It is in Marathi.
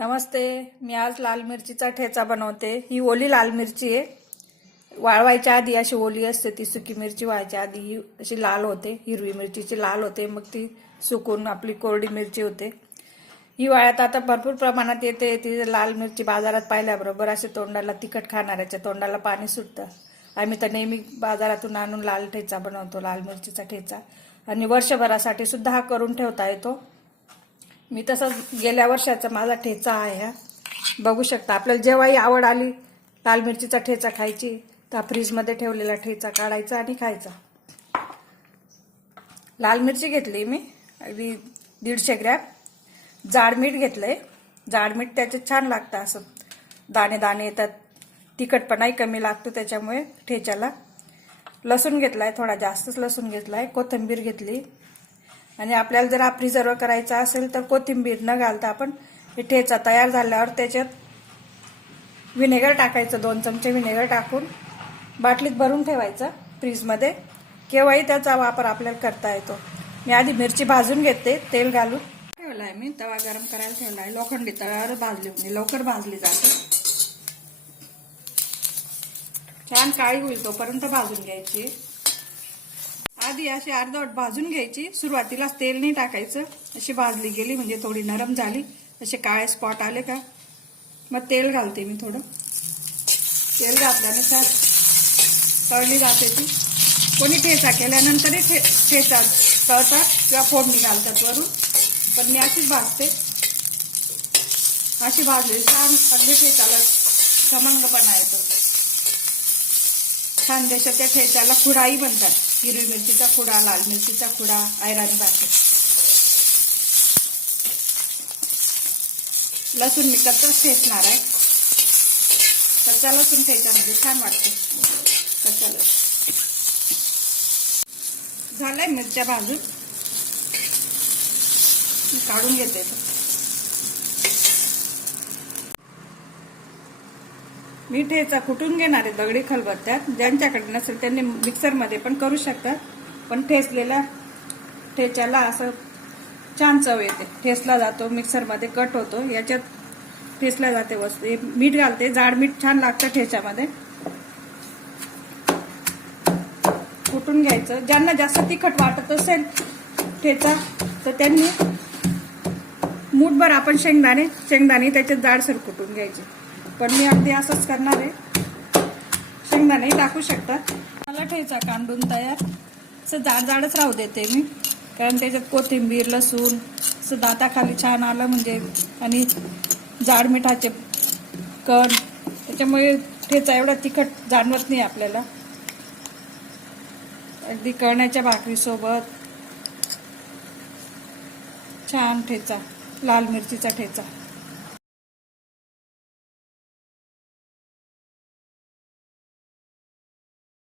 नमस्ते मी आज लाल मिरचीचा ठेचा बनवते. ही ओली लाल मिरची आहे. वाळवायच्या आधी अशी ओली असते ती सुकी मिरची व्हायच्या आधी ही अशी लाल होते. हिरवी मिरचीची लाल होते मग ती सुकून आपली कोरडी मिरची होते. हिवाळ्यात आता भरपूर प्रमाणात येते. ती लाल मिरची बाजारात पाहिल्याबरोबर असे तोंडाला तिखट खाणाऱ्याच्या तोंडाला पाणी सुटतं. आम्ही तर नेहमी बाजारातून आणून लाल ठेचा बनवतो लाल मिरचीचा ठेचा. आणि वर्षभरासाठी सुद्धा हा करून ठेवता येतो. मी तसंच गेल्या वर्षाचा माझा ठेचा आहे. हा बघू शकता आपल्याला जेव्हाही आवड आली लाल मिरचीचा ठेचा खायची तर फ्रीजमध्ये ठेवलेला ठेचा काढायचा आणि खायचा. लाल मिरची घेतली मी अगदी दीडशे ग्रॅम. जाड मीठ घेतलंय. जाड मीठ त्याचे छान लागतं असं. दाणे दाणे येतात. तिखटपणाही कमी लागतो त्याच्यामुळे ठेच्याला. लसूण घेतलाय थोडा जास्तच लसूण घेतलाय. कोथिंबीर घेतली. आणि आपल्याला जर आप प्रिझर्व करायचा असेल तर कोथिंबीर न घालता आपण हे ठेचा तयार झाल्यावर त्याच्यात विनेगर टाकायचं दोन चमचे विनेगर टाकून. बाटलीत भरून ठेवायचं फ्रीजमध्ये. केव्हाही त्याचा वापर आपल्याला करता येतो. मी आधी मिरची भाजून घेते तेल घालून. ठेवलाय मी तवा गरम करायला ठेवला आहे लोखंडी तव्यावर भाजली म्हणजे लवकर भाजली जाते. छान काळी होईल तोपर्यंत भाजून घ्यायची. आधी अशी अर्धवट भाजून घ्यायची. सुरुवातीलाच तेल नाही टाकायचं. अशी भाजली गेली म्हणजे थोडी नरम झाली. असे काळे स्पॉट आले का? मग तेल घालते मी थोडं. तेल घातल्यानुसार तळली जाते ती. कोणी ठेचा केल्यानंतरही ठे ठेचा तळतात किंवा फोडणी घालतात वरून. पण मी अशीच भाजते. अशी भाजली छान अगदी ठेचाला समंगपणा येतो. खानदेशात त्या ठेच्याला खुडाही म्हणतात हिरवी मिरचीचा खुडा लाल मिरचीचा खुडा आयराणी भाषेत लसूण मी कच्चाच ठेचणार आहे. कच्चा लसूण ठेच्यामध्ये छान वाटते. कच्चा लसूण. झालाय मिरच्या भाजून. काढून घेते. मी ठेचा कुटून घेणार आहे दगडी खलबत्त्यात ज्यांच्याकडे नसेल त्यांनी मिक्सरमध्ये पण करू शकतात. पण ठेचलेला ठेच्याला असं छान चव येते. ठेसला जातो मिक्सरमध्ये कट होतो. याच्यात ठेसला जाते वस्तू. हे मीठ घालते. जाड मीठ छान लागतं ठेच्यामध्ये. कुटून घ्यायचं. ज्यांना जास्त तिखट वाटत असेल ठेचा तर त्यांनी मूठभर आपण शेंगदाणे शेंगदाणे त्याच्यात जाडसर कुटून घ्यायचे. पण मी अगदी असंच करणार आहे. शेंगदाणे टाकू शकतात. मला ठेचा कांडून तयार. असं जाड जाडच राहू देते मी. कारण त्याच्यात कोथिंबीर लसूण असं दाताखाली छान आलं म्हणजे आणि जाड मिठाचे कण. त्याच्यामुळे ठेचा एवढा तिखट जाणवत नाही आपल्याला. अगदी कळण्याच्या भाकरीसोबत. छान ठेचा. लाल मिरचीचा ठेचा.